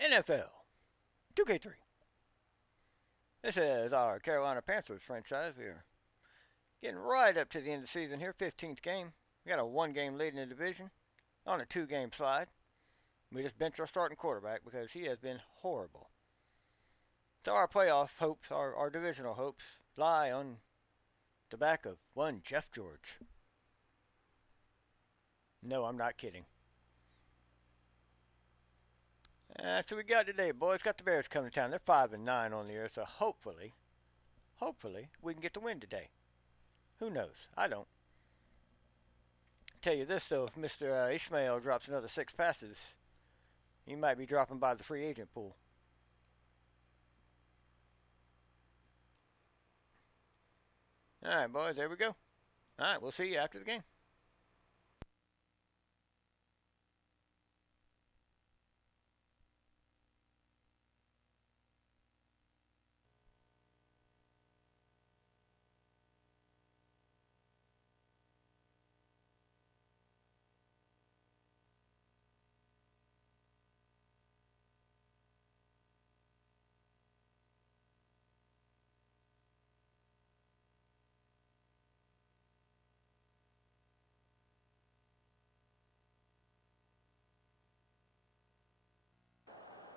NFL 2K3. This is our Carolina Panthers franchise. We are getting right up to the end of the season here, 15th game. We got a 1-game lead in the division on a 2-game slide. We just benched our starting quarterback because he has been horrible. So our playoff hopes, our divisional hopes, lie on the back of one Jeff George. No, I'm not kidding. That's what we got today, boys. Got the Bears coming to town. They're 5-9 on the year, so hopefully, we can get the win today. Who knows? I don't. Tell you this though, if Mr. Ishmael drops another 6 passes, he might be dropping by the free agent pool. All right, boys, there we go. All right, we'll see you after the game.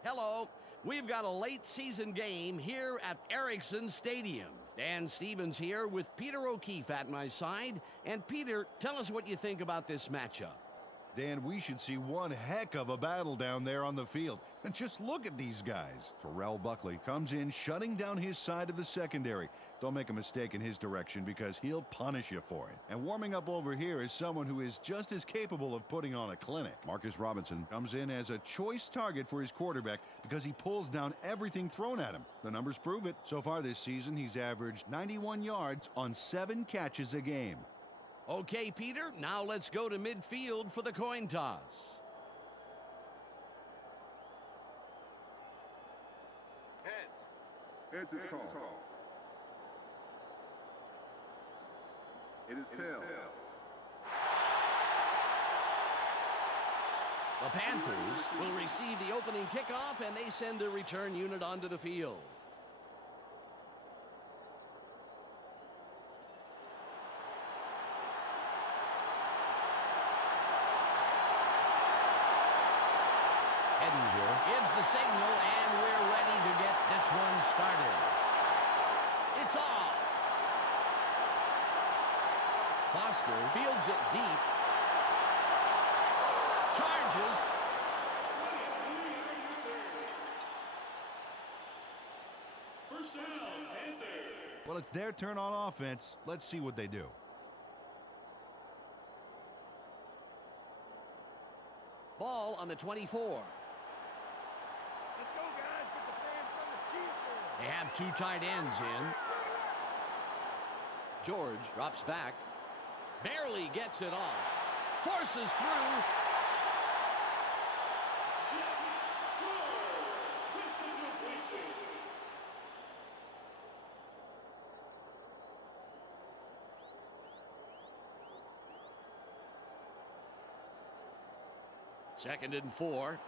Hello. We've got a late season game here at Ericsson Stadium. Dan Stevens here with Peter O'Keefe at my side. And Peter, tell us what you think about this matchup. Dan, we should see one heck of a battle down there on the field. And just look at these guys. Terrell Buckley comes in, shutting down his side of the secondary. Don't make a mistake in his direction because he'll punish you for it. And warming up over here is someone who is just as capable of putting on a clinic. Marcus Robinson comes in as a choice target for his quarterback because he pulls down everything thrown at him. The numbers prove it. So far this season, he's averaged 91 yards on 7 catches a game. Okay, Peter, now let's go to midfield for the coin toss. Heads is called. It is tails. The Panthers will receive the opening kickoff, and they send a return unit onto the field. Gives the signal, and we're ready to get this one started. It's off. Foster fields it deep. Charges. First down, Panthers. Well, it's their turn on offense. Let's see what they do. Ball on the 24. They have 2 tight ends in. George drops back. Barely gets it off. Forces through. Second and 4.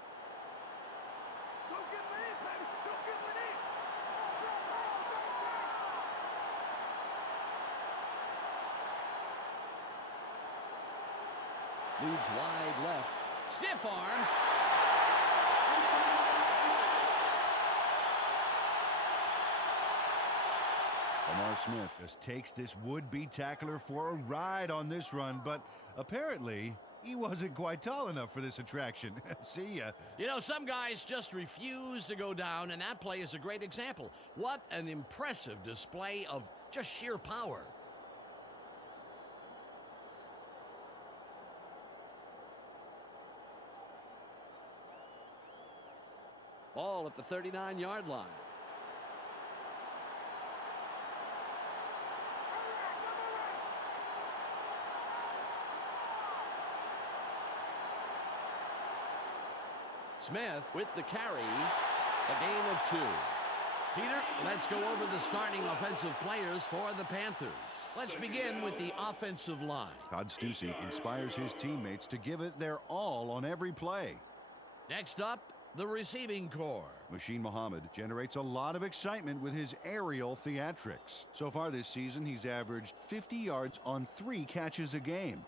Moves wide left. Stiff arms. Lamar Smith just takes this would-be tackler for a ride on this run, but apparently he wasn't quite tall enough for this attraction. See ya. You know, some guys just refuse to go down, and that play is a great example. What an impressive display of just sheer power. Ball at the 39-yard line. Smith with the carry. A gain of 2. Peter, let's go over the starting offensive players for the Panthers. Let's begin with the offensive line. Todd Stussy inspires his teammates to give it their all on every play. Next up, the receiving core. Machine Muhammad generates a lot of excitement with his aerial theatrics. So far this season, he's averaged 50 yards on 3 catches a game.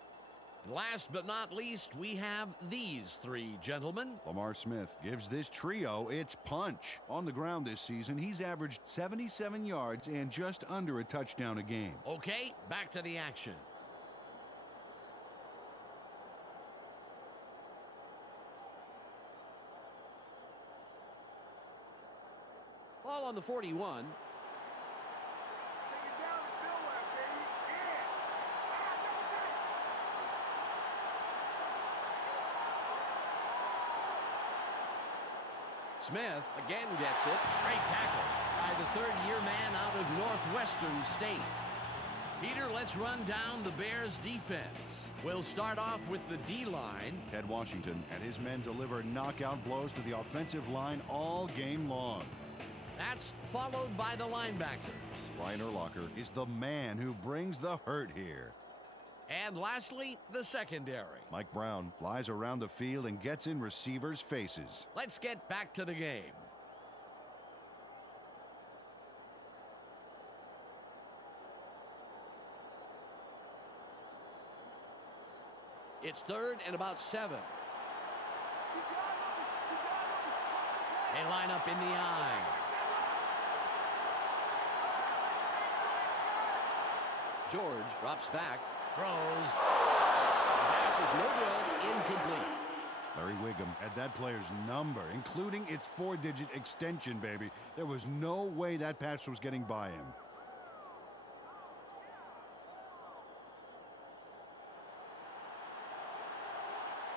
Last but not least, we have these 3 gentlemen. Lamar Smith gives this trio its punch. On the ground this season, he's averaged 77 yards and just under a touchdown a game. Okay, back to the action. Ball on the 41. Smith again gets it. Great tackle by the third-year man out of Northwestern State. Peter, let's run down the Bears' defense. We'll start off with the D-line. Ted Washington and his men deliver knockout blows to the offensive line all game long. That's followed by the linebackers. Ryan Urlacher is the man who brings the hurt here. And lastly, the secondary. Mike Brown flies around the field and gets in receivers' faces. Let's get back to the game. It's 3rd and about 7. They line up in the eye. George drops back, throws. Pass is no good, incomplete. Larry Wiggum had that player's number, including its 4-digit extension, baby. There was no way that pass was getting by him.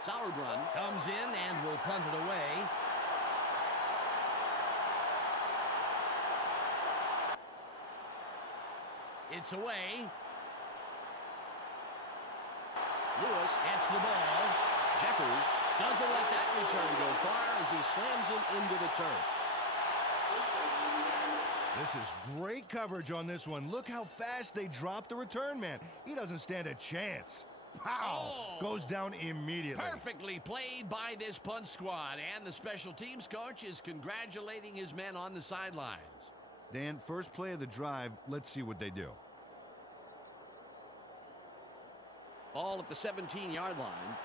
Sauerbrunn comes in and will punt it away. It's away. Lewis gets the ball. Jeffers doesn't let that return go far as he slams it into the turf. This is great coverage on this one. Look how fast they drop the return man. He doesn't stand a chance. Pow! Oh. Goes down immediately. Perfectly played by this punt squad, and the special teams coach is congratulating his men on the sidelines. Dan, first play of the drive, let's see what they do. Ball at the 17-yard line.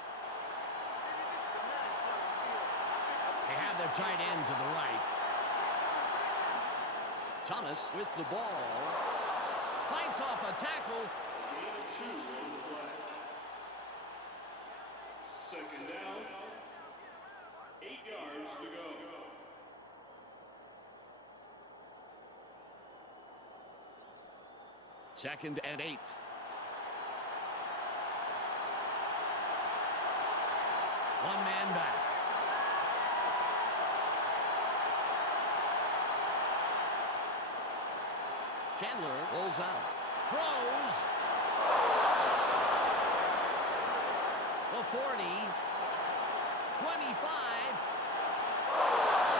They have their tight end to the right. Thomas with the ball. Fights off a tackle. Gain 2 on the play. 2nd down. 8 yards to go. Second and 8. One man back. Chandler rolls out. Throws. The 40. 25.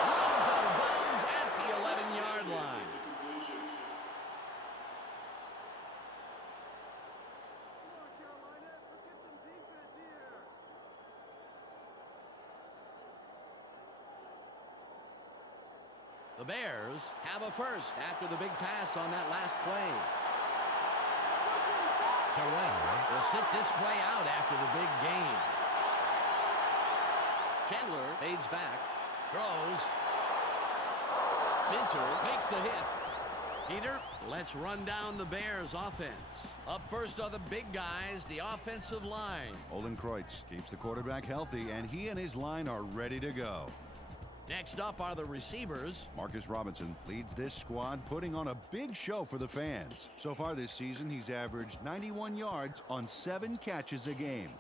Runs out of bounds at the 11-yard line. The Bears have a first after the big pass on that last play. Terrell will sit this play out after the big gain. Chandler fades back, throws. Minter makes the hit. Peter, let's run down the Bears offense. Up first are the big guys, the offensive line. Olin Kreutz keeps the quarterback healthy, and he and his line are ready to go. Next up are the receivers. Marcus Robinson leads this squad, putting on a big show for the fans. So far this season, he's averaged 91 yards on 7 catches a game.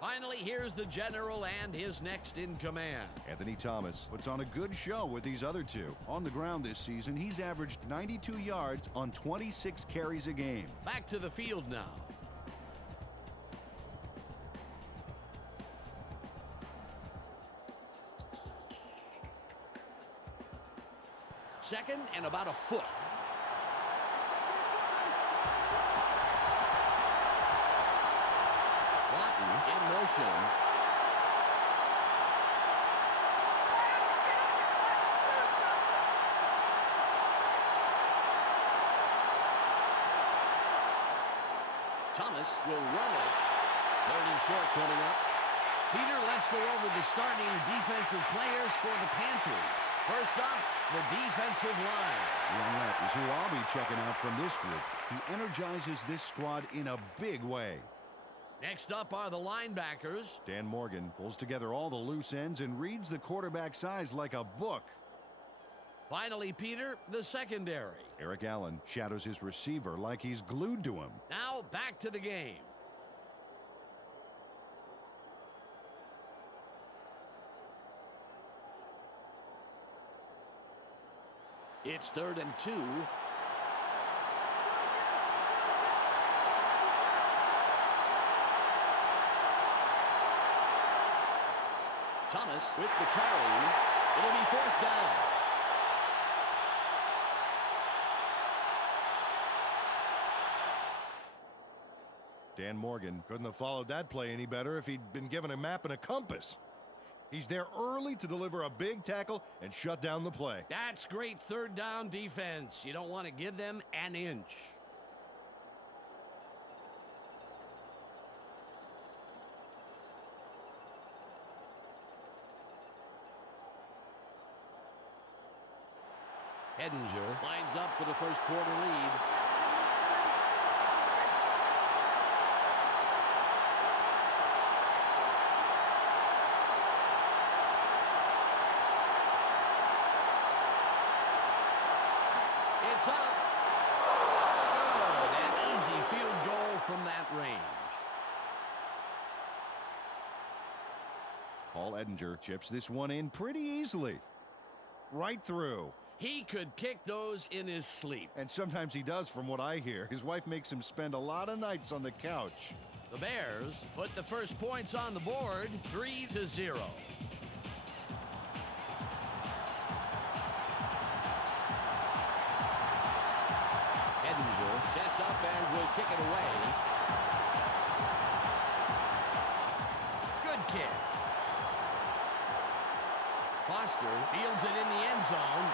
Finally, here's the general and his next in command. Anthony Thomas puts on a good show with these other two. On the ground this season, he's averaged 92 yards on 26 carries a game. Back to the field now. Second and about a foot. Lawton in motion. Thomas will run it. Third and short coming up. Peter, let's go over the starting defensive players for the Panthers. First up, the defensive line. Young Rhett is who I'll be checking out from this group. He energizes this squad in a big way. Next up are the linebackers. Dan Morgan pulls together all the loose ends and reads the quarterback's eyes like a book. Finally, Peter, the secondary. Eric Allen shadows his receiver like he's glued to him. Now back to the game. It's 3rd and 2. Thomas with the carry. It'll be 4th down. Dan Morgan couldn't have followed that play any better if he'd been given a map and a compass. He's there early to deliver a big tackle and shut down the play. That's great 3rd down defense. You don't want to give them an inch. Edinger lines up for the first quarter lead. It's up. Good. An easy field goal from that range. Paul Edinger chips this one in pretty easily. Right through. He could kick those in his sleep. And sometimes he does, from what I hear. His wife makes him spend a lot of nights on the couch. The Bears put the first points on the board, 3-0. Edinger sets up and will kick it away. Good kick. Foster fields it in the end zone.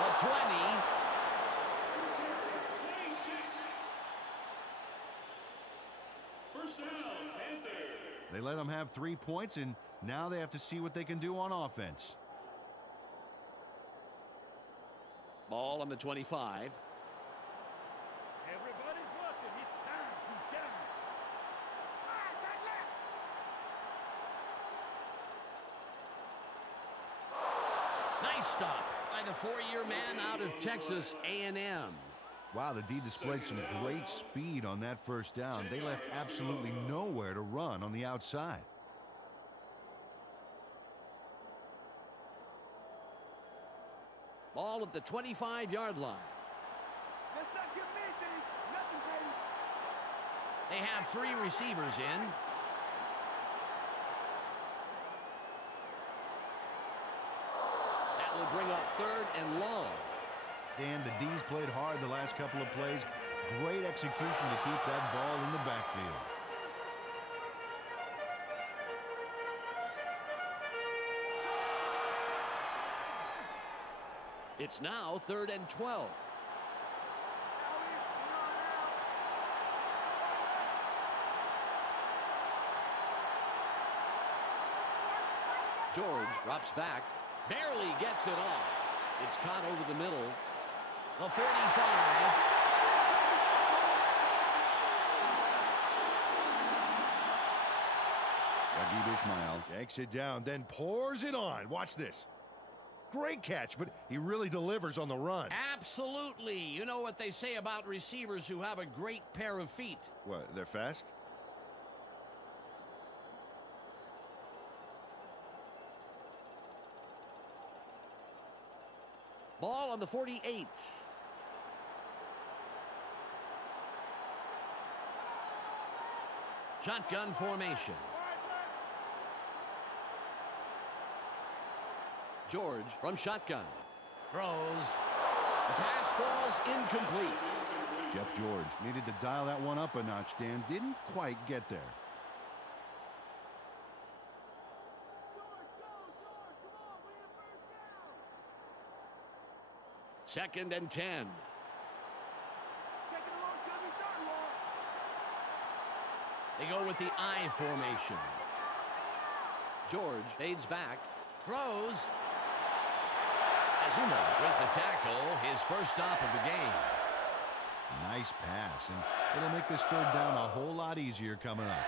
The 20. 26. First down, Panthers. They let them have 3 points, and now they have to see what they can do on offense. Ball on the 25. Everybody's looking. It's time to down. Nice stop by the 4-year man out of Texas A&M. Wow, the D displayed some great speed on that first down. They left absolutely nowhere to run on the outside. Ball at the 25-yard line. Let's not get busy. Nothing, baby. They have 3 receivers in. That will bring up 3rd and long. And the D's played hard the last couple of plays. Great execution to keep that ball in the backfield. It's now 3rd and 12. George drops back, barely gets it off. It's caught over the middle. The 45. Raghib Ismail takes it down, then pours it on. Watch this. Great catch, but he really delivers on the run. Absolutely. You know what they say about receivers who have a great pair of feet. What, they're fast? Ball on the 48. Shotgun formation. George from shotgun. Throws. The pass falls incomplete. Jeff George needed to dial that one up a notch, Dan. Didn't quite get there. Second and 10. They go with the I formation. George fades back, throws. Azuma with the tackle, his first stop of the game. Nice pass, and it'll make this third down a whole lot easier coming up.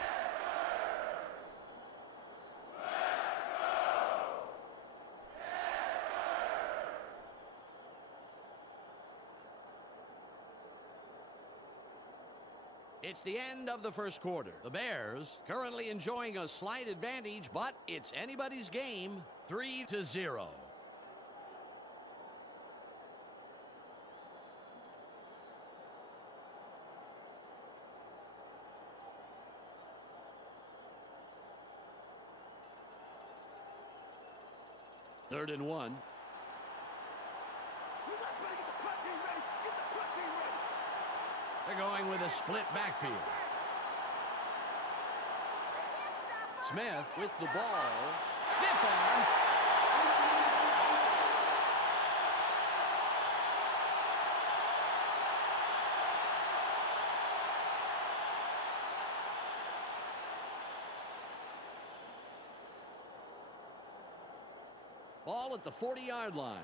It's the end of the first quarter. The Bears currently enjoying a slight advantage, but it's anybody's game, 3-0. Third and 1. You guys better get the punt team ready. Get the punt team ready. They're going with a split backfield. Smith with the ball. Stiff arms. Ball at the 40-yard line.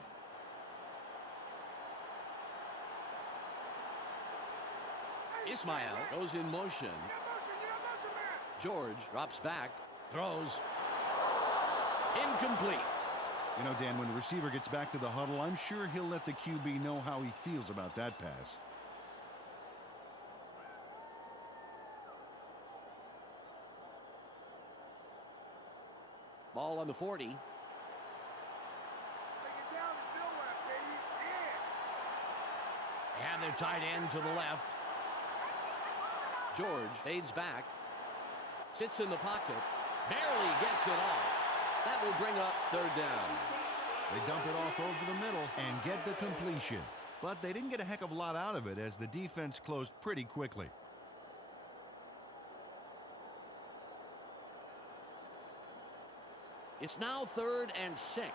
Ismail goes in motion. George drops back, throws. Incomplete. You know, Dan, when the receiver gets back to the huddle, I'm sure he'll let the QB know how he feels about that pass. Ball on the 40. They have their tight end to the left. George fades back. Sits in the pocket. Barely gets it off. That will bring up third down. They dump it off over the middle and get the completion. But they didn't get a heck of a lot out of it as the defense closed pretty quickly. It's now 3rd and 6.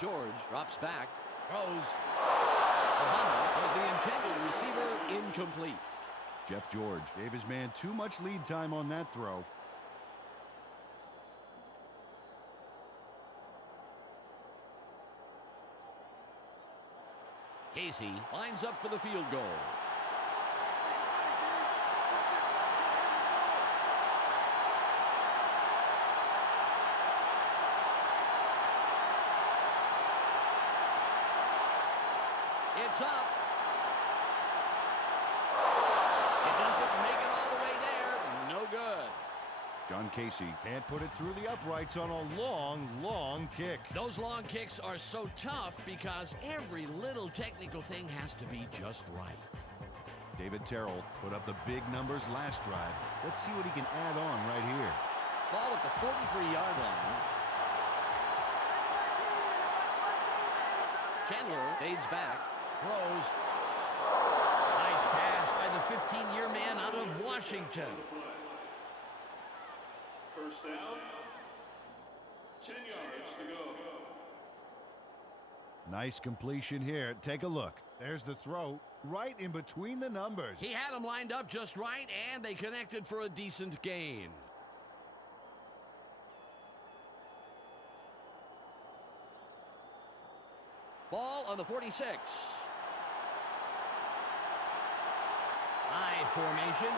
George drops back, throws. Muhammad was the intended receiver, incomplete. Jeff George gave his man too much lead time on that throw. Casey lines up for the field goal. It's up. It doesn't make it all the way there. No good. John Casey can't put it through the uprights on a long, long kick. Those long kicks are so tough because every little technical thing has to be just right. David Terrell put up the big numbers last drive. Let's see what he can add on right here. Ball at the 43-yard line. Chandler fades back, throws. Nice pass by the 15-year man out of Washington. First down, 10 yards to go. Nice completion here. Take a look. There's the throw right in between the numbers. He had them lined up just right, and they connected for a decent gain. Ball on the 46. I formation.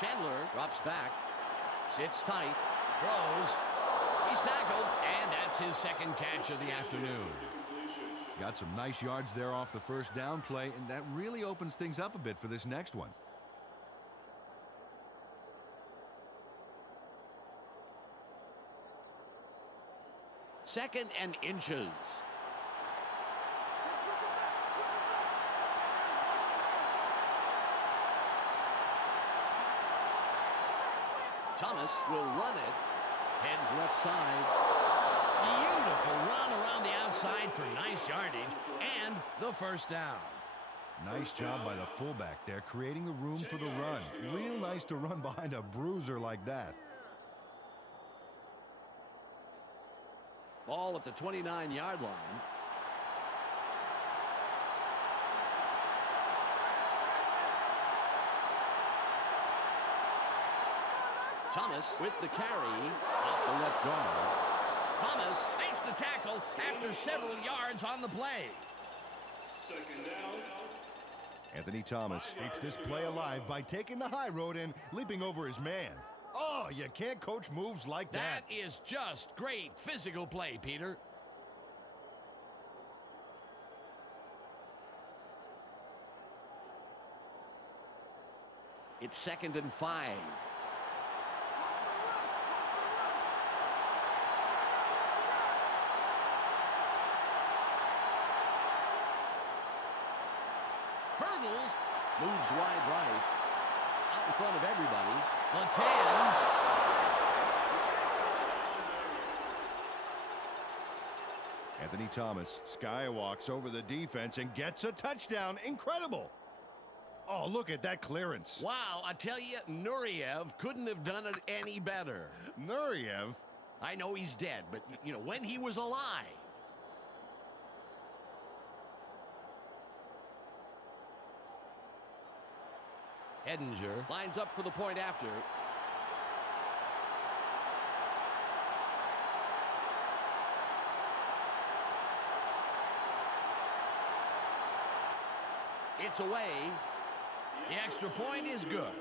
Chandler drops back, sits tight, throws. He's tackled, and that's his second catch of the afternoon. Got some nice yards there off the first down play, and that really opens things up a bit for this next one. Second and inches. Thomas will run it. Heads left side. Beautiful run around the outside for nice yardage and the first down. Nice job by the fullback there, creating the room for the run. Real nice to run behind a bruiser like that. Ball at the 29-yard line. Thomas with the carry off the left guard. Thomas makes the tackle after several yards on the play. Second down. Anthony Thomas keeps this play alive by taking the high road and leaping over his man. Oh, you can't coach moves like that. That is just great physical play, Peter. It's 2nd and 5. Hurdles, moves wide right, out in front of everybody. The 10. Anthony Thomas skywalks over the defense and gets a touchdown. Incredible. Oh, look at that clearance. Wow, I tell you, Nureyev couldn't have done it any better. Nureyev? I know he's dead, but, you know, when he was alive. Edinger lines up for the point after. It's away. The extra point is good.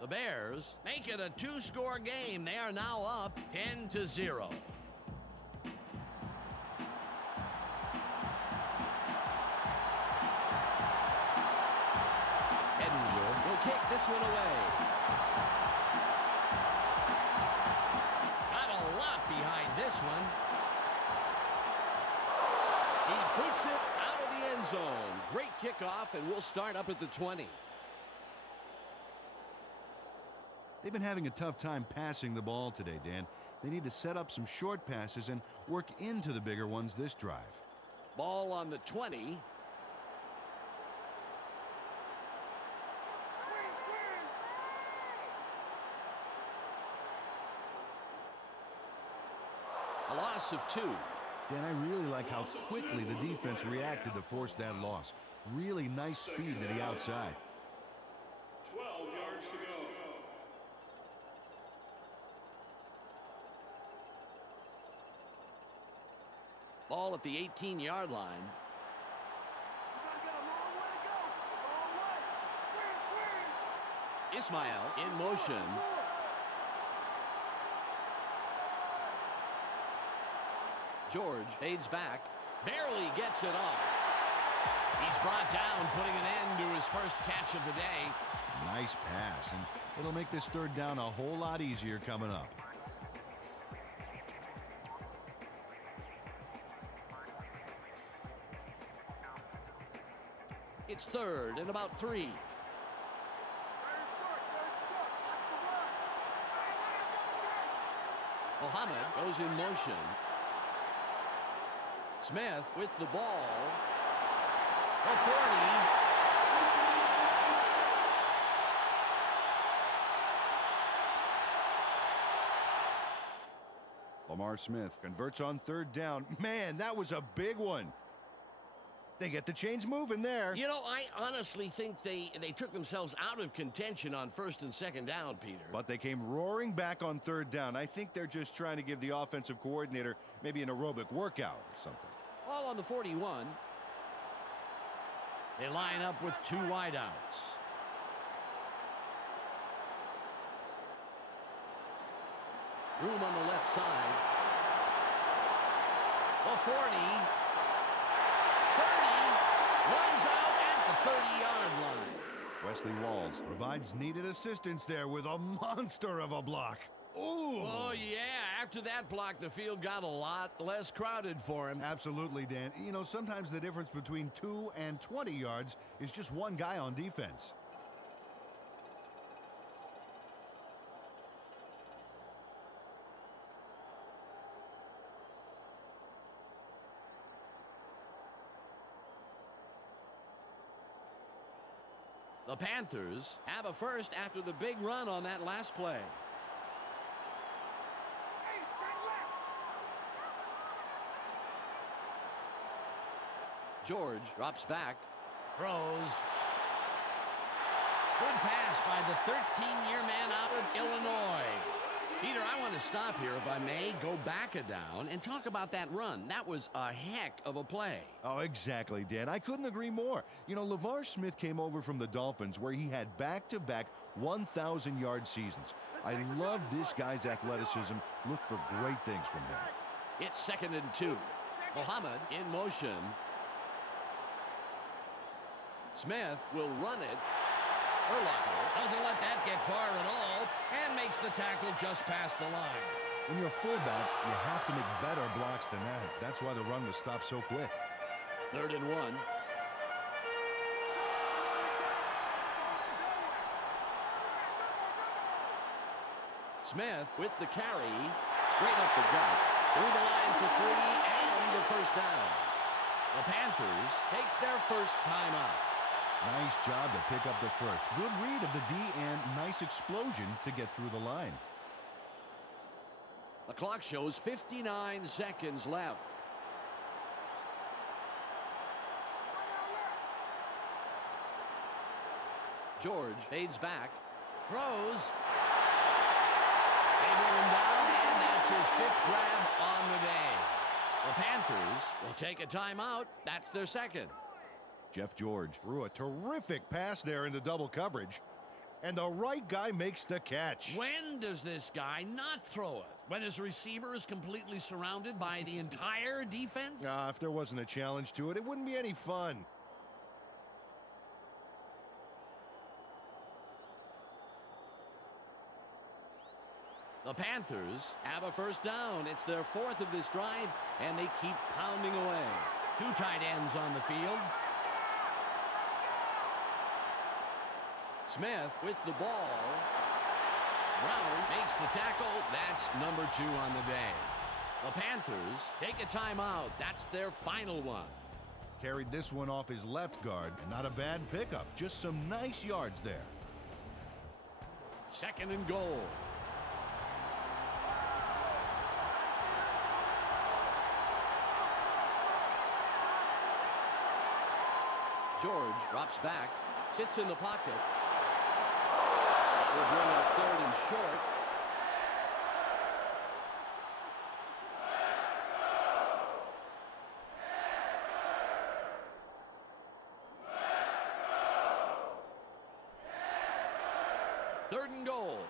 The Bears make it a 2-score game. They are now up 10-0. Edinger will kick this one away. Got a lot behind this one. He puts it out of the end zone. Great kickoff, and we'll start up at the 20. They've been having a tough time passing the ball today, Dan. They need to set up some short passes and work into the bigger ones this drive. Ball on the 20. A loss of 2. Dan, I really like how quickly the defense reacted to force that loss. Really nice speed to the outside. 12 yards to go. Ball at the 18-yard line. Ismail in motion. George fades back. Barely gets it off. He's brought down, putting an end to his first catch of the day. Nice pass, and it'll make this third down a whole lot easier coming up. It's 3rd and about 3. Muhammad goes in motion. Smith with the ball. The 40. Lamar Smith converts on 3rd down. Man, that was a big one. They get the chains moving there. You know, I honestly think they took themselves out of contention on 1st and 2nd down, Peter. But they came roaring back on 3rd down. I think they're just trying to give the offensive coordinator maybe an aerobic workout or something. Ball on the 41. They line up with 2 wideouts. Room on the left side. The 40. 30. Runs out at the 30-yard line. Wesley Walls provides needed assistance there with a monster of a block. Ooh. Oh, yeah. After that block, the field got a lot less crowded for him. Absolutely, Dan. You know, sometimes the difference between 2 and 20 yards is just one guy on defense. The Panthers have a first after the big run on that last play. Hey, straight left. George drops back. Throws. Good pass by the 13-year man out of Illinois. Peter, I want to stop here, if I may, go back a down, and talk about that run. That was a heck of a play. Oh, exactly, Dan. I couldn't agree more. You know, LeVar Smith came over from the Dolphins where he had back-to-back 1,000-yard seasons. I love this guy's athleticism. Look for great things from him. It's 2nd and 2. Muhammad in motion. Smith will run it. Urlacher doesn't let that get far at all and makes the tackle just past the line. When you're a fullback, you have to make better blocks than that. That's why the run was stopped so quick. 3rd and 1. Smith with the carry. Straight up the gut. Through the line for 3 and the first down. The Panthers take their first time out. Nice job to pick up the first. Good read of the D and nice explosion to get through the line. The clock shows 59 seconds left. George fades back. Throws. They bring him down, and that's his 5th grab on the day. The Panthers will take a timeout. That's their 2nd. Jeff George threw a terrific pass there into double coverage. And the right guy makes the catch. When does this guy not throw it? When his receiver is completely surrounded by the entire defense? If there wasn't a challenge to it, it wouldn't be any fun. The Panthers have a first down. It's their 4th of this drive, and they keep pounding away. 2 tight ends on the field. Smith with the ball. Brown makes the tackle. That's number 2 on the day. The Panthers take a timeout. That's their final one. Carried this one off his left guard. Not a bad pickup. Just some nice yards there. 2nd and goal. George drops back. Sits in the pocket. Will bring up 3rd and short. Third and goal.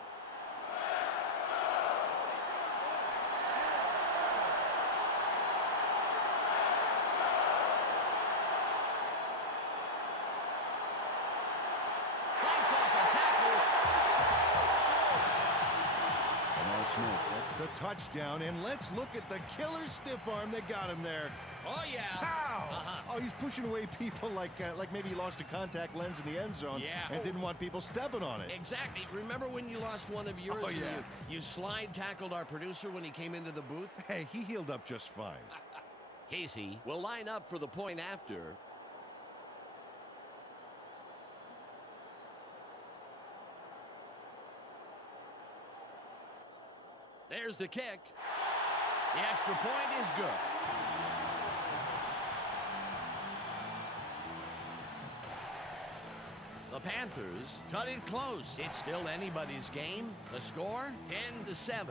The touchdown, and let's look at the killer stiff arm that got him there. Oh, yeah. Pow! Oh, he's pushing away people like maybe he lost a contact lens in the end zone and didn't want people stepping on it. Exactly. Remember when you lost one of yours? Oh, yeah. You slide tackled our producer when he came into the booth? Hey, he healed up just fine. Casey will line up for the point after. There's the kick. The extra point is good. The Panthers cut it close. It's still anybody's game. The score, 10-7.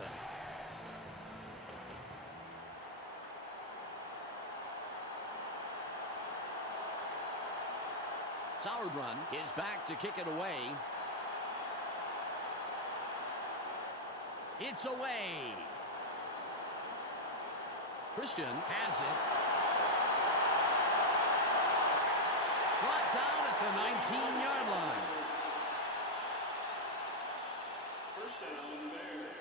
Sauerbrunn is back to kick it away. It's away. Christian has it. Brought down at the 19-yard line. First down, Bears.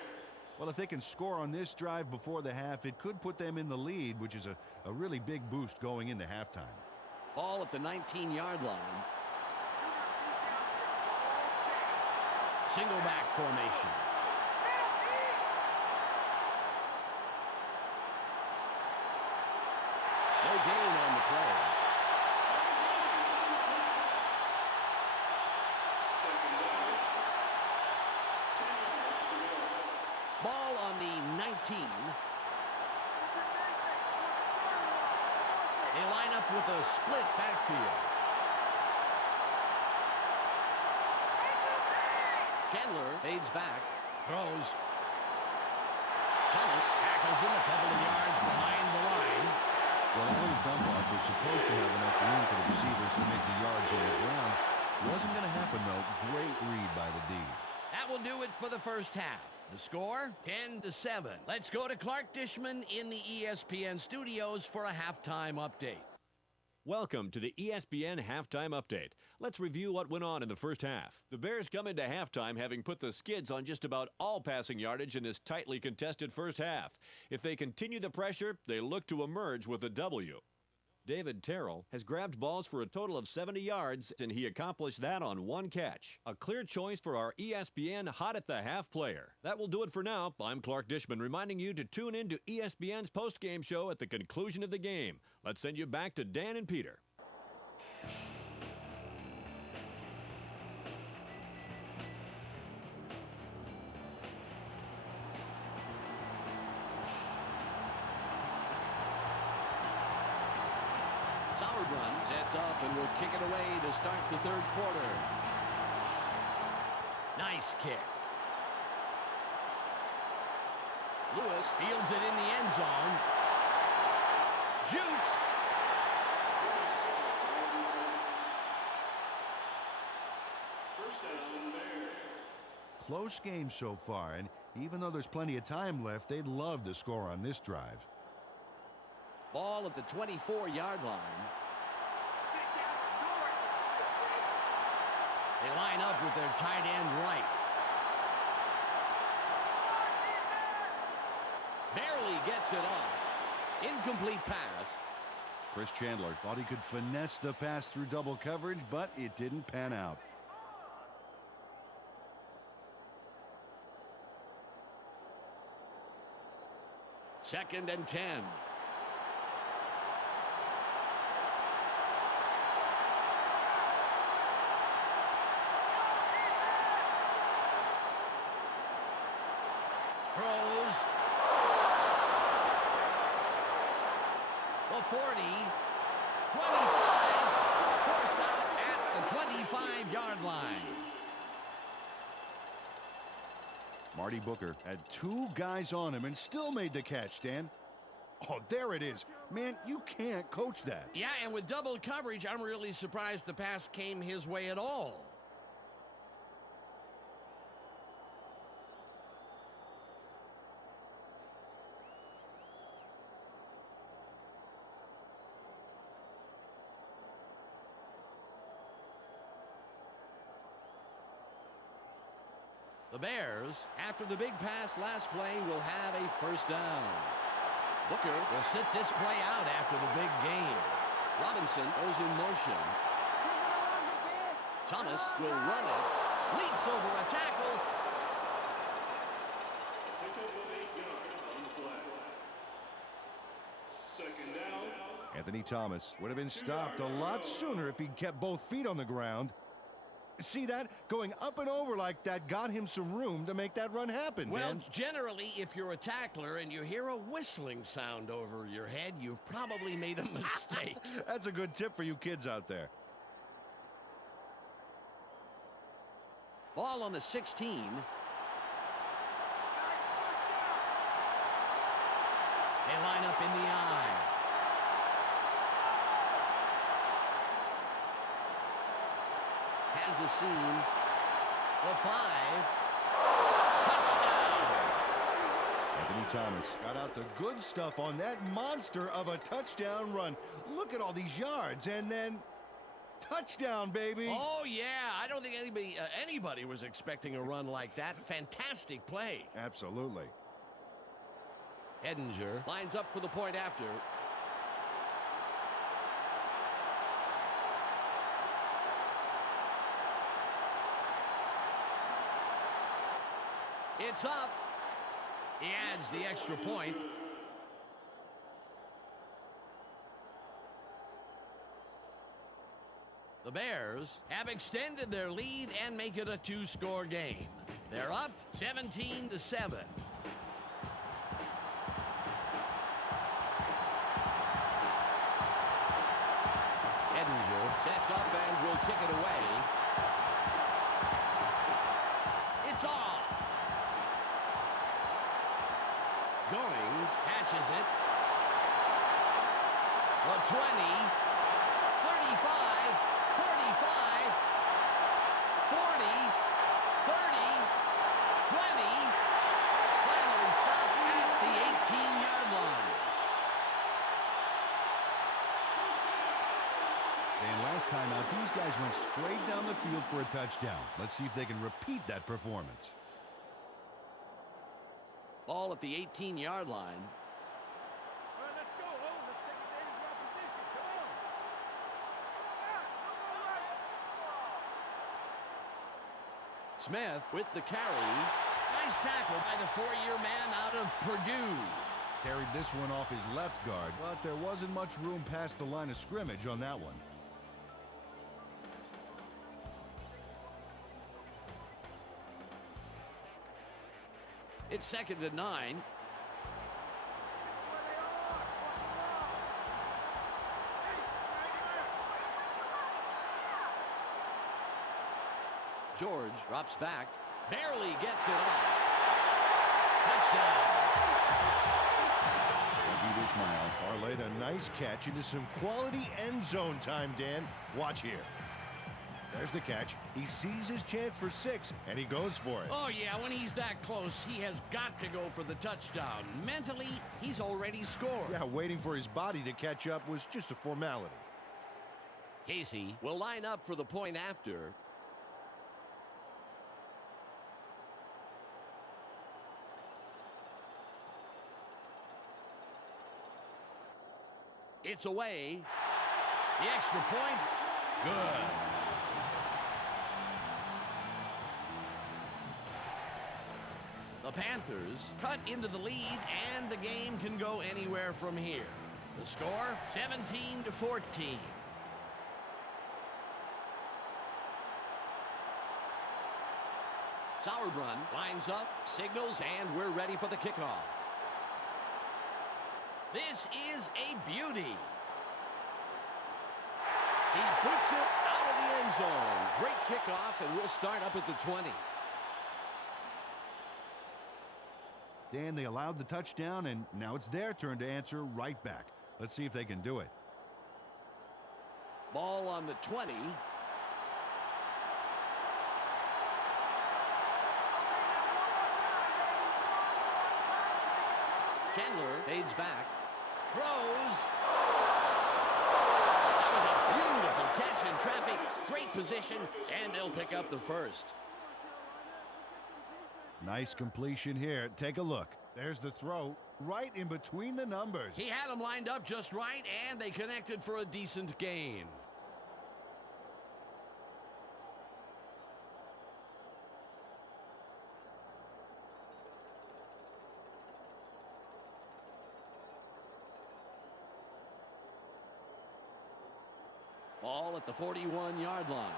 Well, if they can score on this drive before the half, it could put them in the lead, which is a really big boost going into halftime. Ball at the 19-yard line. Single back formation. No gain on the play. Ball on the 19. They line up with a split backfield. Chandler fades back, throws. Thomas tackles him a couple of yards behind the line. Well, that little dump off was supposed to have enough room for the receivers to make the yards on the ground. Wasn't going to happen, though. Great read by the D. That will do it for the first half. The score, 10-7. Let's go to Clark Dishman in the ESPN studios for a halftime update. Welcome to the ESPN Halftime Update. Let's review what went on in the first half. The Bears come into halftime having put the skids on just about all passing yardage in this tightly contested first half. If they continue the pressure, they look to emerge with a W. David Terrell has grabbed balls for a total of 70 yards, and he accomplished that on one catch. A clear choice for our ESPN Hot at the Half player. That will do it for now. I'm Clark Dishman, reminding you to tune in to ESPN's postgame show at the conclusion of the game. Let's send you back to Dan and Peter. Sauerbrunn sets up and will kick it away to start the third quarter. Nice kick. Lewis fields it in the end zone. Jukes. First down, Bears. Close game so far, and even though there's plenty of time left, they'd love to score on this drive. Ball at the 24-yard line. They line up with their tight end right. Barely gets it off. Incomplete pass. Chris Chandler thought he could finesse the pass through double coverage, but it didn't pan out. Second and 10. Throws. The 40. 25. Forced out at the 25-yard line. Marty Booker had two guys on him and still made the catch, Dan. Oh, there it is. Man, you can't coach that. Yeah, and with double coverage, I'm really surprised the pass came his way at all. The Bears, after the big pass last play, will have a first down. Booker will sit this play out after the big gain. Robinson goes in motion. Thomas will run it. Leaps over a tackle. Pickup of 8 yards on the play. Second down. Anthony Thomas would have been stopped a lot sooner if he'd kept both feet on the ground. See that? Going up and over like that got him some room to make that run happen, Well, Dan. generally, if you're a tackler and you hear a whistling sound over your head, you've probably made a mistake. That's a good tip for you kids out there. Ball on the 16. They line up in the eye. Has a seam. The 5. Touchdown. Anthony Thomas got out the good stuff on that monster of a touchdown run. Look at all these yards, and then touchdown, baby. Oh, yeah. I don't think anybody was expecting a run like that. Fantastic play. Absolutely. Edinger lines up for the point after. It's up. He adds the extra point. The Bears have extended their lead and make it a two-score game. They're up 17-7. Sets up and will kick it away. It's off. Goings catches it. The 20, 35, 45, 40, 30, 20. Finally stopped at the 18-yard line. And last time out, these guys went straight down the field for a touchdown. Let's see if they can repeat that performance. Ball at the 18-yard line. All right, let's go. Oh, let's take advantage of our position. Come on. Smith with the carry. Nice tackle by the four-year man out of Purdue. Carried this one off his left guard, but there wasn't much room past the line of scrimmage on that one. It's 2nd and 9. George drops back. Barely gets it off. Touchdown. Beat Ismail parlayed a nice catch into some quality end zone time, Dan. Watch here. There's the catch. He sees his chance for 6, and he goes for it. Oh, yeah, when he's that close, he has got to go for the touchdown. Mentally, he's already scored. Yeah, waiting for his body to catch up was just a formality. Casey will line up for the point after. It's away. The extra point. Good. The Panthers cut into the lead, and the game can go anywhere from here. The score, 17-14. Sauerbrunn lines up, signals, and we're ready for the kickoff. This is a beauty. He boots it out of the end zone. Great kickoff, and we'll start up at the 20. Dan, they allowed the touchdown, and now it's their turn to answer right back. Let's see if they can do it. Ball on the 20. Chandler fades back. Throws. That was a beautiful catch in traffic. Great position, and they'll pick up the first. Nice completion here. Take a look. There's the throw right in between the numbers. He had them lined up just right, and they connected for a decent gain. Ball at the 41-yard line.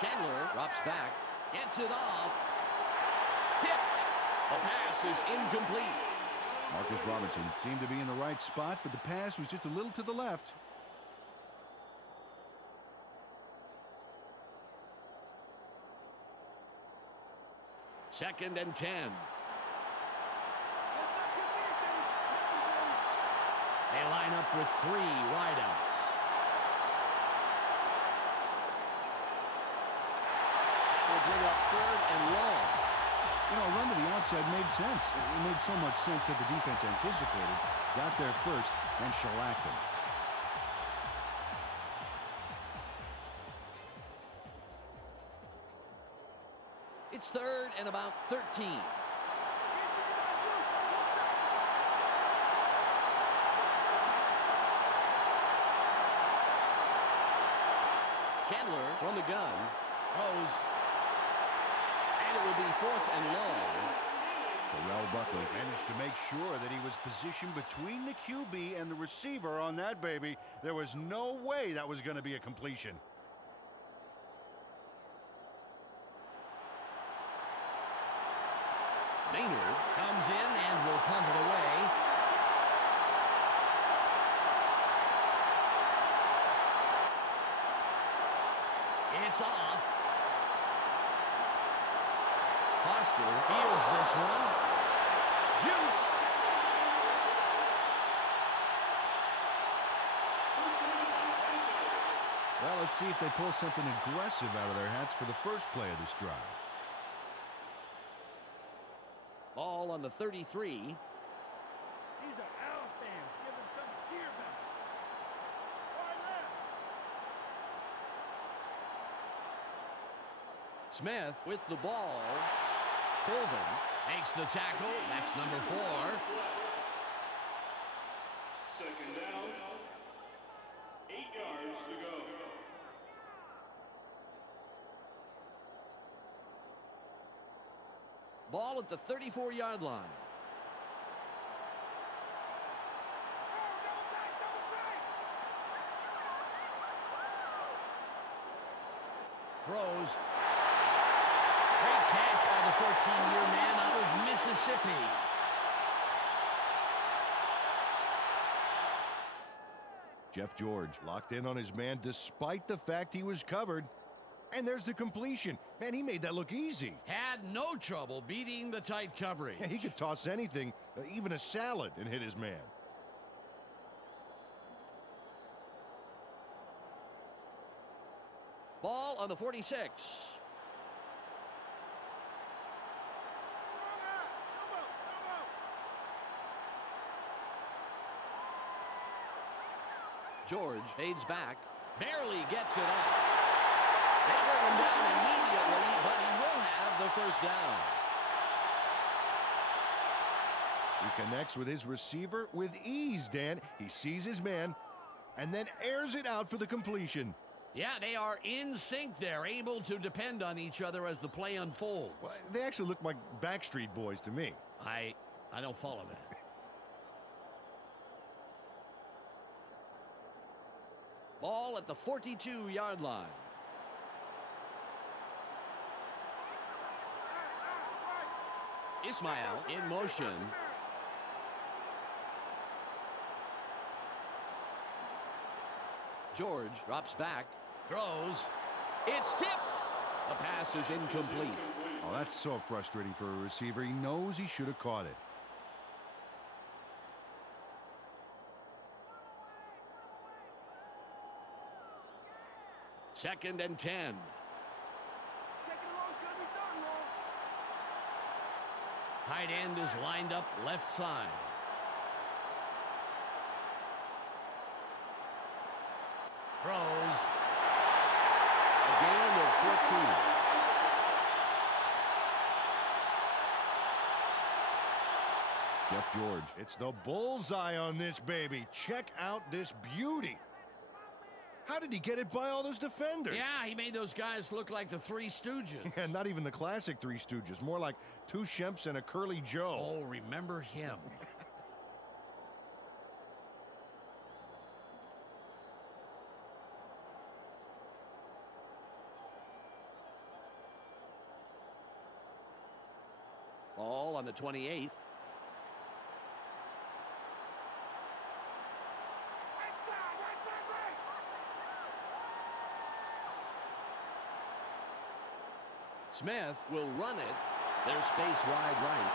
Chandler drops back, gets it off, tipped. The pass is incomplete. Marcus Robinson seemed to be in the right spot, but the pass was just a little to the left. Second and 10. They line up with 3 wideouts. That will bring up 3rd and long. You know, a run to the outside made sense. It made so much sense that the defense anticipated, got there first, and shellacked him. It's 3rd and about 13. Chandler from the gun throws, and it will be 4th and long. Terrell Buckley managed to make sure that he was positioned between the QB and the receiver on that baby. There was no way that was going to be a completion. Maynard comes in and will punt it away. It's off. Foster fields this one. Jukes. Well, let's see if they pull something aggressive out of their hats for the first play of this drive. Ball on the 33. These are our fans. Give them some cheer back. Far left. Smith with the ball. Colvin makes the tackle. That's number 4. Second down. 8 yards to go. Ball at the 34-yard line. Throws. Great catch by the 14-year man out of Mississippi. Jeff George locked in on his man despite the fact he was covered. And there's the completion. Man, he made that look easy. Had no trouble beating the tight coverage. Yeah, he could toss anything, even a salad, and hit his man. Ball on the 46. George fades back. Barely gets it off. They bring him down immediately, but he will have the first down. He connects with his receiver with ease, Dan. He sees his man and then airs it out for the completion. Yeah, they are in sync there, able to depend on each other as the play unfolds. Well, they actually look like Backstreet Boys to me. I don't follow that. Ball at the 42-yard line. Ismail in motion. George drops back, throws. It's tipped. The pass is incomplete. Oh, that's so frustrating for a receiver. He knows he should have caught it. Second and 10. Tight end is lined up left side. Throws. A gain of 14. Jeff George, it's the bullseye on this baby. Check out this beauty. How did he get it by all those defenders? Yeah, he made those guys look like the Three Stooges. And not even the classic Three Stooges. More like two Shemps and a Curly Joe. Oh, remember him. Ball on the 28. Smith will run it. There's space wide right.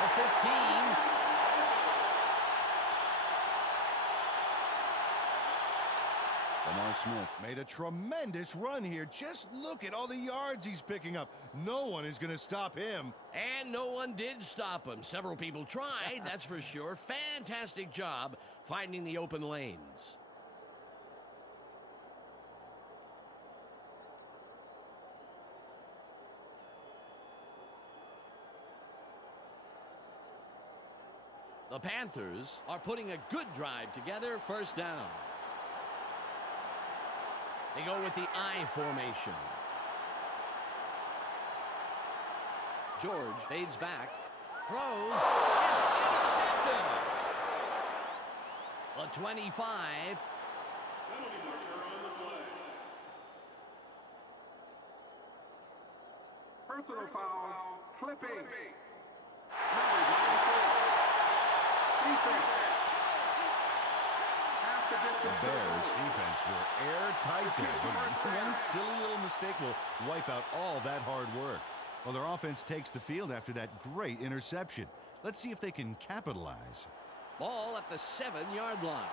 The 15. Lamar Smith made a tremendous run here. Just look at all the yards he's picking up. No one is going to stop him. And no one did stop him. Several people tried, that's for sure. Fantastic job finding the open lanes. The Panthers are putting a good drive together. First down. They go with the I formation. George fades back. Throws. It's intercepted. The 25. Penalty marker on the play. Personal foul, Clipping. Number 93. Defense. Half the The distance. Bears defense were airtight there, but one silly little mistake will wipe out all that hard work. Well, their offense takes the field after that great interception. Let's see if they can capitalize. Ball at the 7-yard line.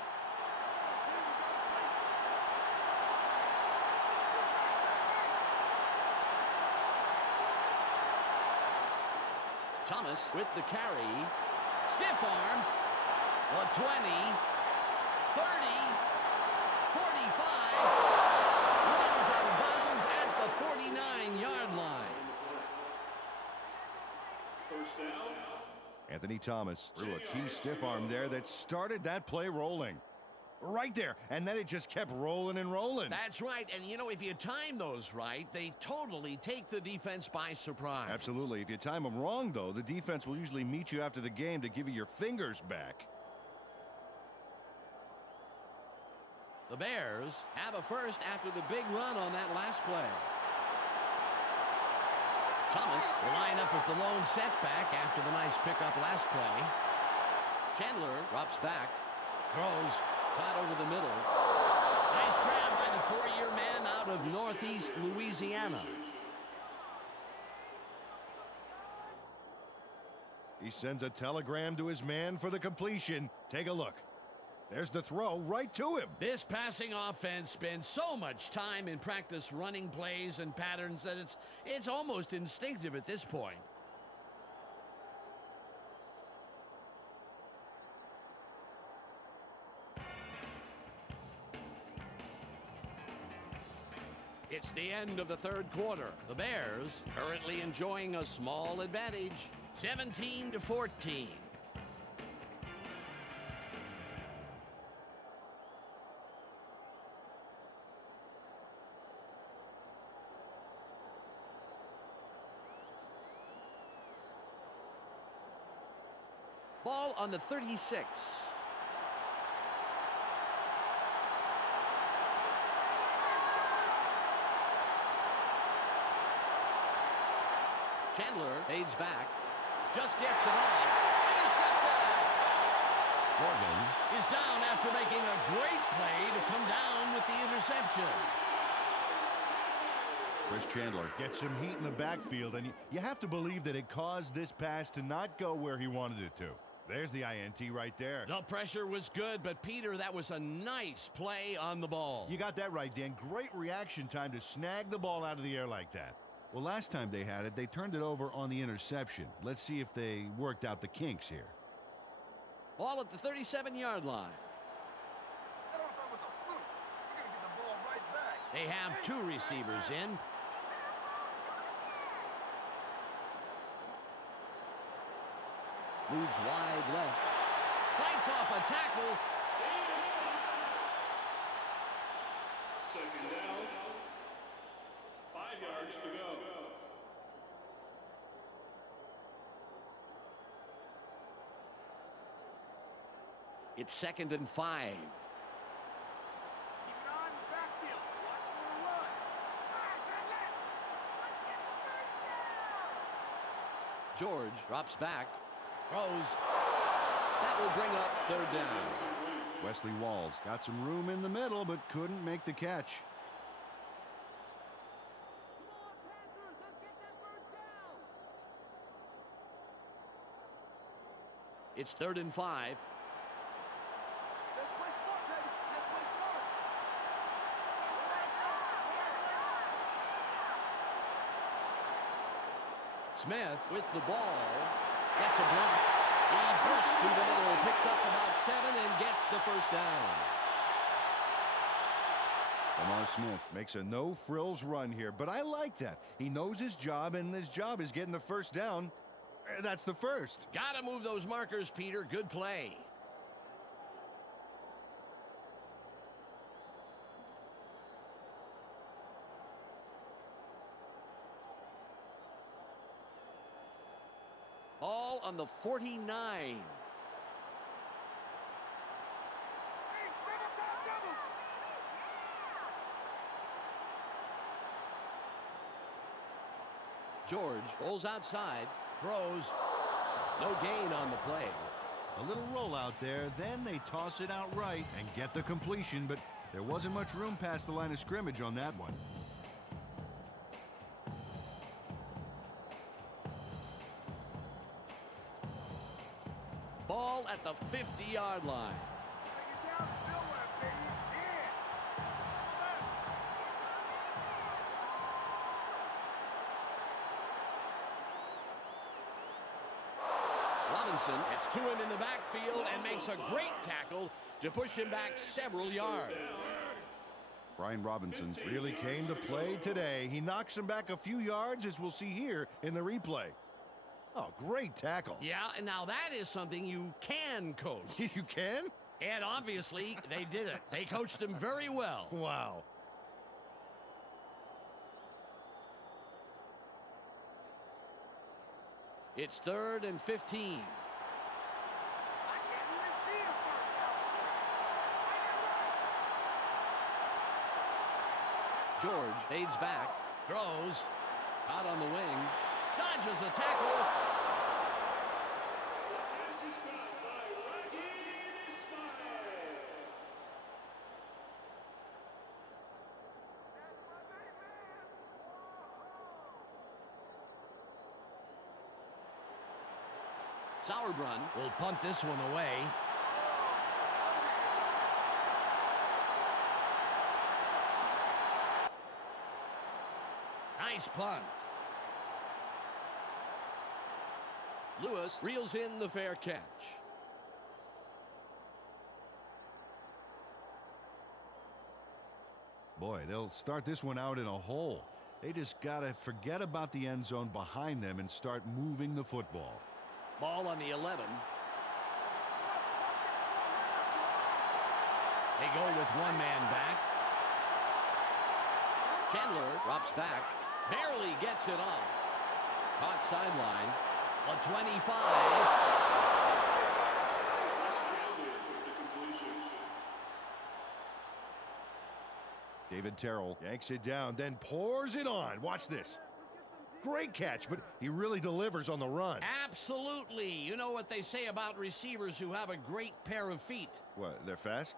Thomas with the carry. Stiff arms. A 20, 30, 45. Runs out of bounds at the 49-yard line. First down. Anthony Thomas threw a key stiff arm there that started that play rolling. Right there, and then it just kept rolling and rolling. That's right, and you know, if you time those right, they totally take the defense by surprise. Absolutely. If you time them wrong, though, the defense will usually meet you after the game to give you your fingers back. The Bears have a first after the big run on that last play. Thomas will line up as the lone setback after the nice pickup last play. Chandler drops back, throws, caught over the middle. Nice grab by the 4-year man out of Northeast Louisiana. He sends a telegram to his man for the completion. Take a look. There's the throw right to him. This passing offense spends so much time in practice running plays and patterns that it's almost instinctive at this point. It's the end of the third quarter. The Bears currently enjoying a small advantage, 17-14. Ball on the 36. Chandler fades back. Just gets it off. Intercepted! Morgan Is down after making a great play to come down with the interception. Chris Chandler gets some heat in the backfield, and you have to believe that it caused this pass to not go where he wanted it to. There's the INT right there. The pressure was good, but Peter, that was a nice play on the ball. You got that right, Dan. Great reaction time to snag the ball out of the air like that. Well, last time they had it, they turned it over on the interception. Let's see if they worked out the kinks here. Ball at the 37-yard line. They have two receivers in. Moves wide left. Fights off a tackle. Second down. 5 yards to go. It's 2nd and 5. Keep an eye on the backfield. Watch for the run. George drops back. Throws. That will bring up 3rd down. Wesley Walls got some room in the middle, but couldn't make the catch. It's 3rd and 5. Let's play smart, baby. Let's play smart. Smith with the ball. Gets a block. He bursts through the middle, picks up about 7 and gets the 1st down. Lamar Smith makes a no-frills run here, but I like that. He knows his job, and his job is getting the 1st down. That's the first. Gotta move those markers, Peter. Good play. Ball on the 49. Hey, spin up top double. George rolls outside, throws. No gain on the play. A little rollout there, then they toss it out right and get the completion, but there wasn't much room past the line of scrimmage on that one. Ball at the 50-yard line. Robinson gets to him in the backfield and makes a great tackle to push him back several yards. Brian Robinson really came to play today. He knocks him back a few yards, as we'll see here in the replay. Oh, great tackle. Yeah, and now that is something you can coach. You can? And obviously, they did it. They coached him very well. Wow. It's 3rd and 15. George fades back, throws, out on the wing, dodges a tackle. Sauerbrunn will punt this one away. Nice punt. Lewis reels in the fair catch. Boy, they'll start this one out in a hole. They just got to forget about the end zone behind them and start moving the football. Ball on the 11. They go with one man back. Chandler drops back. Barely gets it off. Caught sideline. A 25. David Terrell yanks it down, then pours it on. Watch this. Great catch, but he really delivers on the run. Absolutely. You know what they say about receivers who have a great pair of feet. What, they're fast?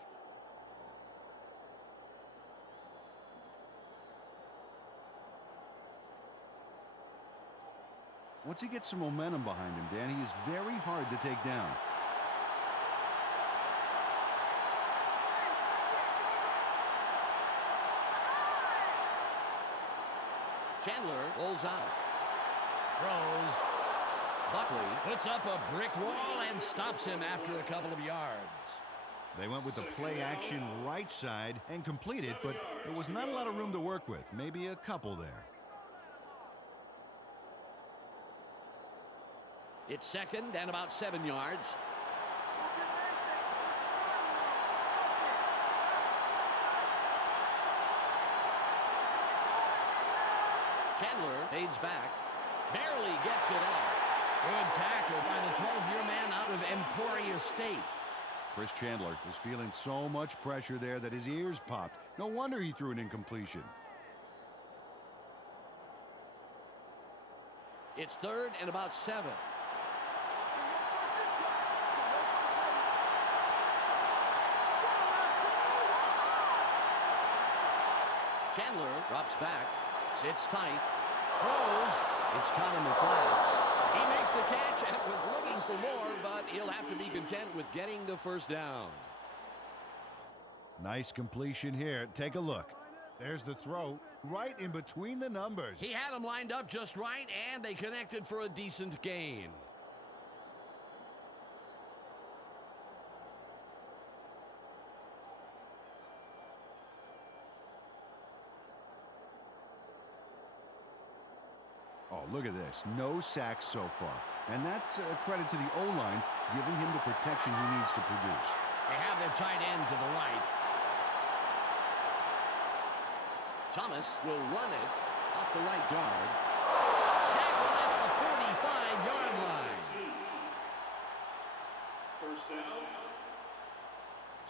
Once he gets some momentum behind him, Dan, he is very hard to take down. Chandler rolls out. Throws. Buckley puts up a brick wall and stops him after a couple of yards. They went with the play action right side and completed, but there was not a lot of room to work with. Maybe a couple there. It's 2nd and about 7 yards. Chandler fades back. Barely gets it off. Good tackle by the 12-year man out of Emporia State. Chris Chandler was feeling so much pressure there that his ears popped. No wonder he threw an incompletion. It's 3rd and about 7. Chandler drops back, sits tight, throws. It's caught in the flats. He makes the catch and was looking for more, but he'll have to be content with getting the first down. Nice completion here. Take a look. There's the throw right in between the numbers. He had them lined up just right, and they connected for a decent gain. Oh, look at this. No sacks so far. And that's a credit to the O-line, giving him the protection he needs to produce. They have their tight end to the right. Thomas will run it off the right guard. Tackle at the 45-yard line. First down.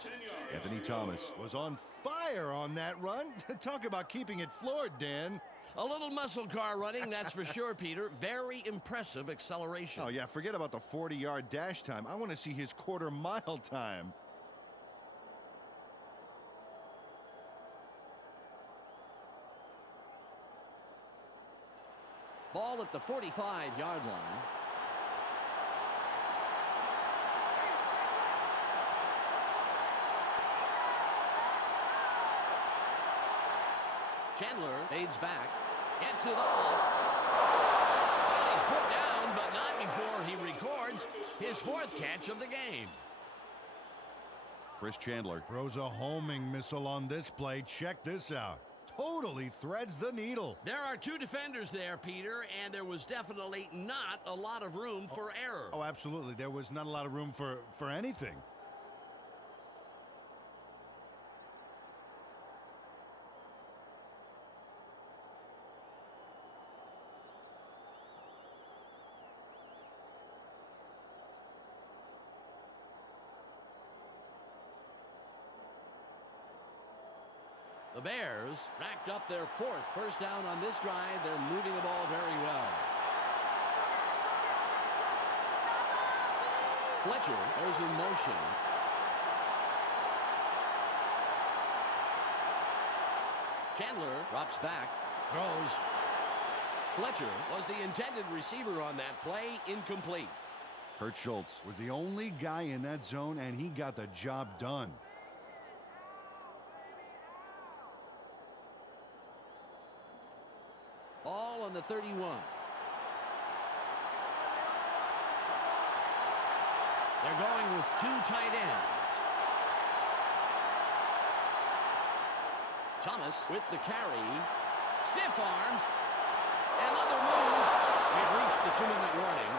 10 yards. Anthony Thomas was on fire on that run. Talk about keeping it floored, Dan. A little muscle car running, that's for sure, Peter. Very impressive acceleration. Oh, yeah, forget about the 40-yard dash time. I want to see his quarter-mile time. Ball at the 45-yard line. Chandler fades back, gets it off. Well, he's put down, but not before he records his 4th catch of the game. Chris Chandler throws a homing missile on this play. Check this out. Totally threads the needle. There are 2 defenders there, Peter, and there was definitely not a lot of room for error. Oh, absolutely. There was not a lot of room for anything. The Bears racked up their 4th first down on this drive. They're moving the ball very well. Fletcher goes in motion. Chandler drops back, throws. Fletcher was the intended receiver on that play, incomplete. Kurt Schultz was the only guy in that zone, and he got the job done. Ball on the 31. They're going with 2 tight ends. Thomas with the carry. Stiff arms. Another move. We've reached the 2-minute warning.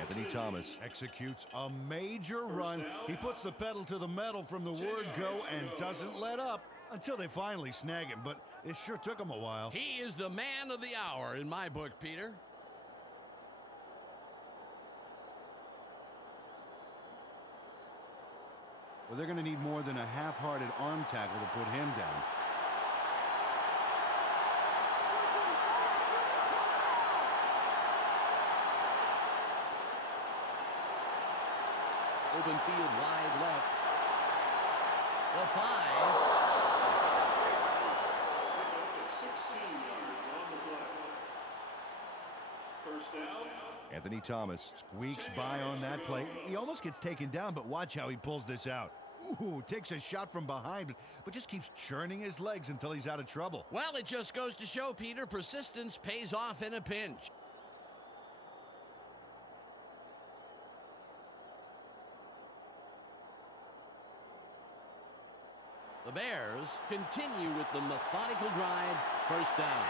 Anthony Thomas executes a major run. He puts the pedal to the metal from the word go and doesn't let up until they finally snag him, but it sure took him a while. He is the man of the hour in my book, Peter. Well, they're going to need more than a half-hearted arm tackle to put him down. Open field wide left. The 5. 16 yards on the play. First down. Anthony Thomas squeaks by on that play. He almost gets taken down, but watch how he pulls this out. Ooh, takes a shot from behind, but just keeps churning his legs until he's out of trouble. Well, it just goes to show, Peter, persistence pays off in a pinch. The Bears continue with the methodical drive. First down.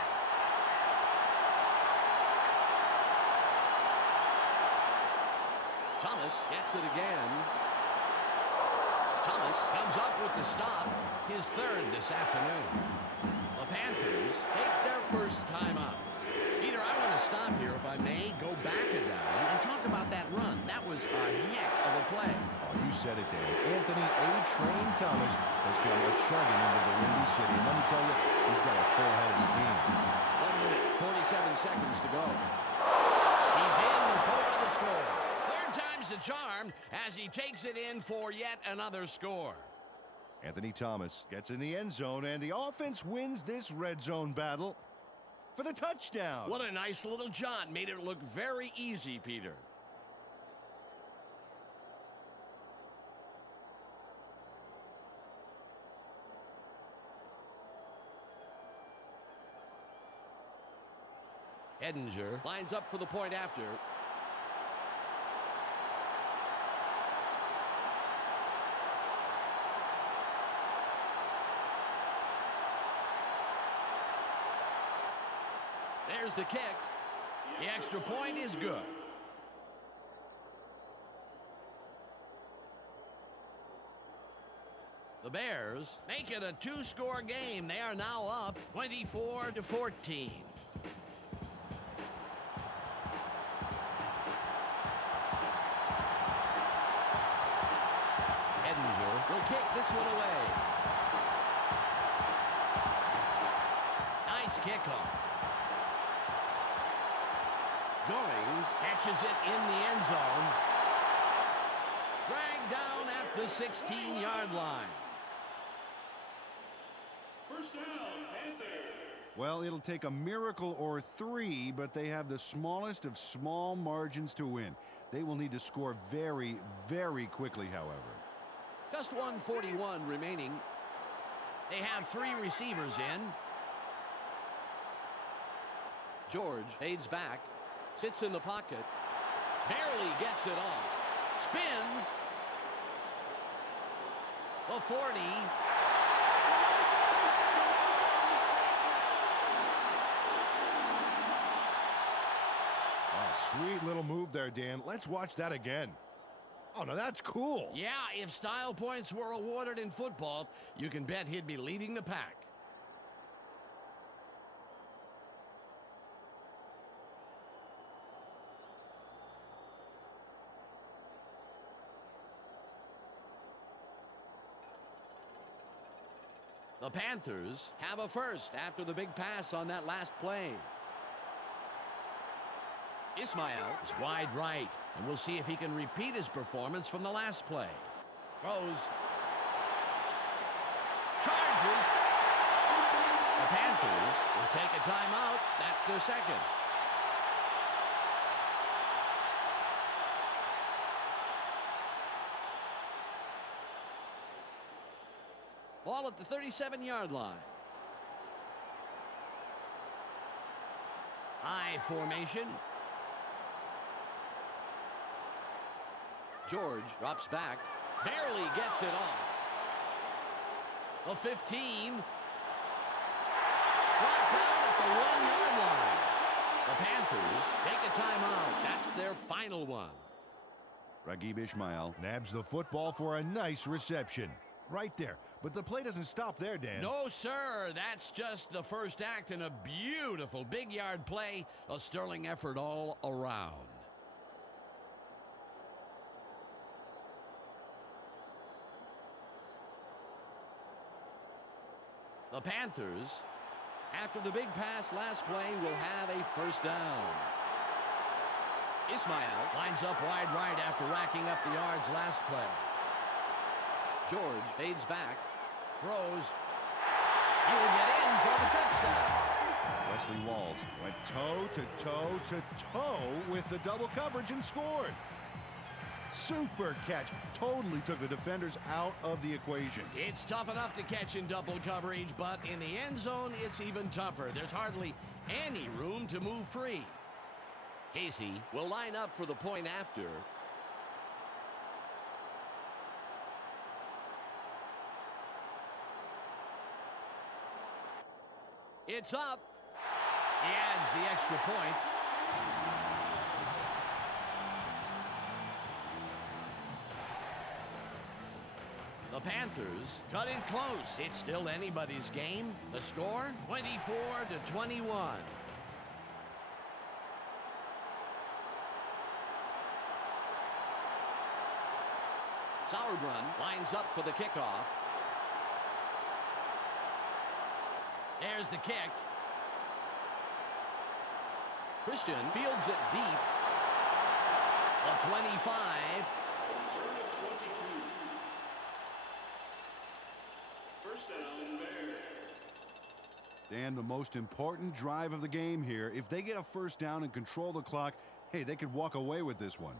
Thomas gets it again. Thomas comes up with the stop, his 3rd this afternoon. The Panthers take their first time out. Peter, I want to stop here, if I may, go back a down, and talk about that run. That was a heck of a play. Oh, you said it, Dan. Anthony A-Train Thomas has come chugging into the Windy City. And let me tell you, he's got a full head of steam. 1 minute, 47 seconds to go. He's in for the score. 3rd time's the charm as he takes it in for yet another score. Anthony Thomas gets in the end zone, and the offense wins this red zone battle for the touchdown. What a nice little jaunt. Made it look very easy, Peter. Edinger lines up for the point after. There's the kick. The extra point is good. The Bears make it a 2-score game. They are now up 24-14. Edinger will kick this one away. Nice kickoff. Goings catches it in the end zone. Dragged down at the 16-yard line. First down, Panthers. Well, it'll take a miracle or three, but they have the smallest of small margins to win. They will need to score very, very quickly, however. Just 1:41 remaining. They have 3 receivers in. George fades back, sits in the pocket, barely gets it off, spins, the 40. Sweet little move there, Dan. Let's watch that again. Oh, now that's cool. Yeah, if style points were awarded in football, you can bet he'd be leading the pack. The Panthers have a first after the big pass on that last play. Ismail is wide right, and we'll see if he can repeat his performance from the last play. Throws. Charges. The Panthers will take a timeout. That's their second. Ball at the 37-yard line. I formation. George drops back, barely gets it off. The 15. Brought down at the 1-yard line. The Panthers take a timeout. That's their final one. Raghib Ismail. Nabs the football for a nice reception. Right there. But the play doesn't stop there, Dan. No, sir. That's just the first act in a beautiful big yard play. A sterling effort all around. The Panthers, after the big pass last play, will have a first down. Ismail lines up wide right after racking up the yards last play. George fades back, throws. He will get in for the touchdown. Wesley Walls went toe to toe to toe with the double coverage and scored. Super catch. Totally took the defenders out of the equation. It's tough enough to catch in double coverage, but in the end zone, it's even tougher. There's hardly any room to move free. Casey will line up for the point after. It's up. He adds the extra point. The Panthers cut in close. It's still anybody's game. The score, 24-21. Sauerbrunn lines up for the kickoff. There's the kick. Christian fields it deep. The 25. Turn of 22. First down, Bears. Dan, the most important drive of the game here. If they get a first down and control the clock, hey, they could walk away with this one.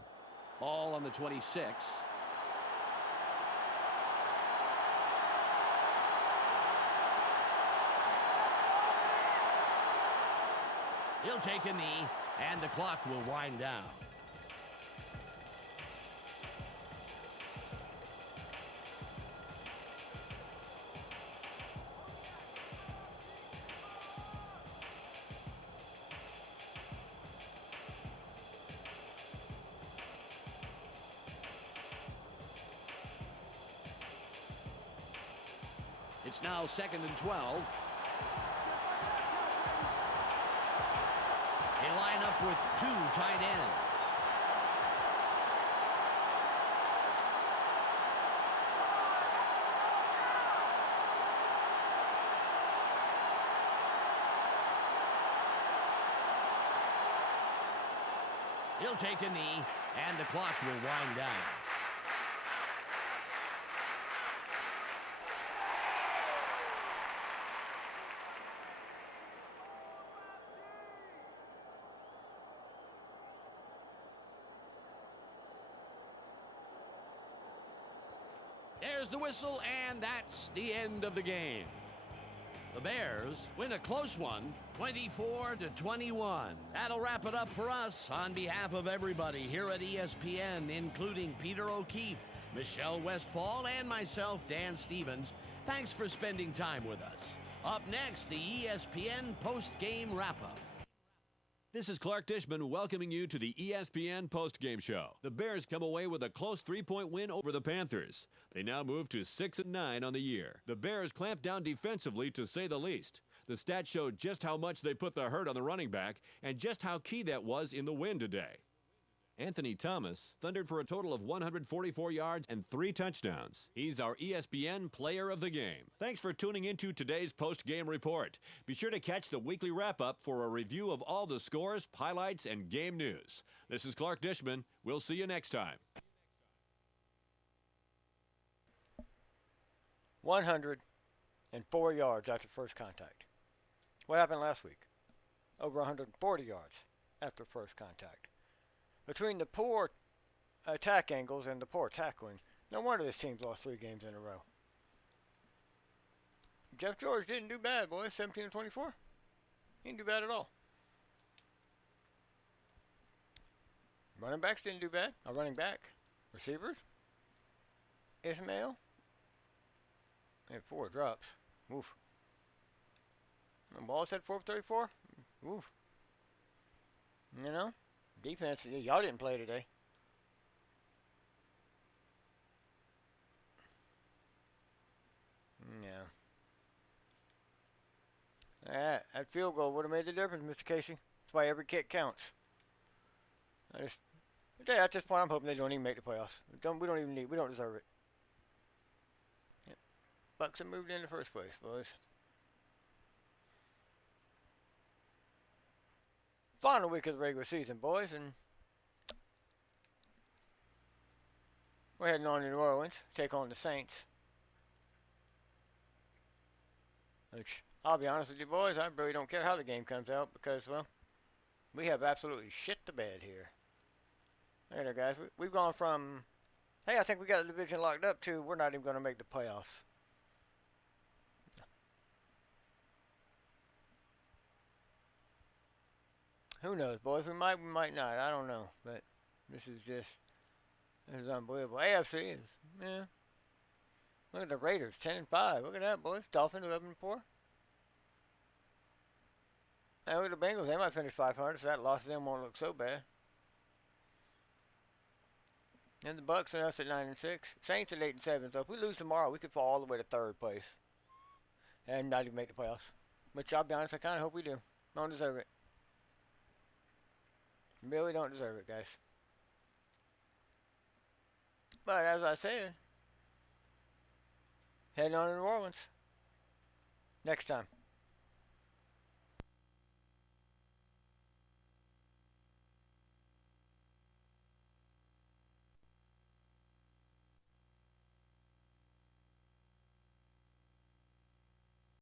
Ball on the 26. He'll take a knee, and the clock will wind down. It's now 2nd and 12. They line up with 2 tight ends. He'll take a knee, and the clock will wind down. There's the whistle, and that's the end of the game. The Bears win a close one, 24-21. That'll wrap it up for us. On behalf of everybody here at ESPN, including Peter O'Keefe, Michelle Westfall, and myself, Dan Stevens, thanks for spending time with us. Up next, the ESPN post-game wrap-up. This is Clark Dishman welcoming you to the ESPN postgame show. The Bears come away with a close 3-point win over the Panthers. They now move to 6-9 on the year. The Bears clamped down defensively, to say the least. The stats showed just how much they put the hurt on the running back and just how key that was in the win today. Anthony Thomas thundered for a total of 144 yards and 3 touchdowns. He's our ESPN Player of the Game. Thanks for tuning into today's post-game report. Be sure to catch the weekly wrap-up for a review of all the scores, highlights, and game news. This is Clark Dishman. We'll see you next time. 104 yards after first contact. What happened last week? Over 140 yards after first contact. Between the poor attack angles and the poor tackling, no wonder this team's lost 3 games in a row. Jeff George didn't do bad, boys. 17-24. He didn't do bad at all. Running backs didn't do bad. A running back. Receivers. Ismail. They had 4 drops. Oof. The ball said 434. Oof. You know? Defense, y'all didn't play today. Yeah. That field goal would have made the difference, Mr. Casey. That's why every kick counts. At this point, I'm hoping they don't even make the playoffs. We don't deserve it. Yep. Bucks have moved in the first place, boys. Final week of the regular season, boys, and we're heading on to New Orleans, take on the Saints. Which, I'll be honest with you, boys, I really don't care how the game comes out because, well, we have absolutely shit the bed here. Hey there, guys. We've gone from, hey, I think we got the division locked up, to we're not even going to make the playoffs. Who knows, boys? We might not. I don't know. But this is unbelievable. AFC is, yeah. Look at the Raiders, 10-5. Look at that, boys. Dolphins, 11-4. Now look at the Bengals. They might finish 500, so that loss to them won't look so bad. And the Bucks are us at 9-6. Saints at 8-7. So if we lose tomorrow, we could fall all the way to 3rd place and not even make the playoffs. Which, I'll be honest, I kind of hope we do. Don't deserve it. Really don't deserve it, guys. But as I said, heading on to New Orleans next time.